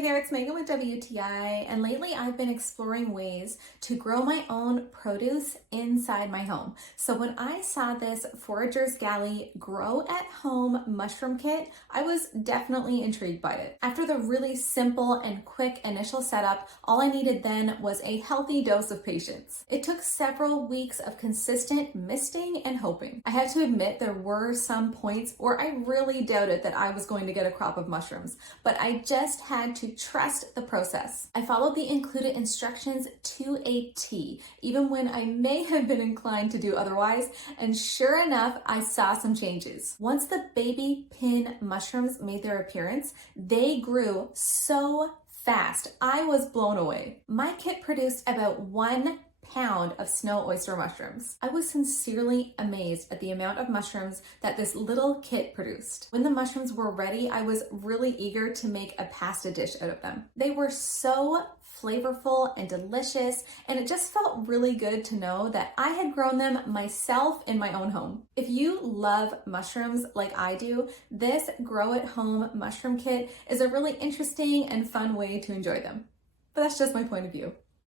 Hey there, it's Megan with WTI, and lately I've been exploring ways to grow my own produce inside my home. So when I saw this Foragers Galley grow at home mushroom kit, I was definitely intrigued by it. After the really simple and quick initial setup, all I needed then was a healthy dose of patience. It took several weeks of consistent misting and hoping. I have to admit there were some points where I really doubted that I was going to get a crop of mushrooms, but I just had to trust the process. I followed the included instructions to a T, even when I may have been inclined to do otherwise, and sure enough, I saw some changes. Once the baby pin mushrooms made their appearance, they grew so fast. I was blown away. My kit produced about 1 pound of snow oyster mushrooms. I was sincerely amazed at the amount of mushrooms that this little kit produced. When the mushrooms were ready, I was really eager to make a pasta dish out of them. They were so flavorful and delicious, and it just felt really good to know that I had grown them myself in my own home. If you love mushrooms like I do, this Grow at Home mushroom kit is a really interesting and fun way to enjoy them. But that's just my point of view.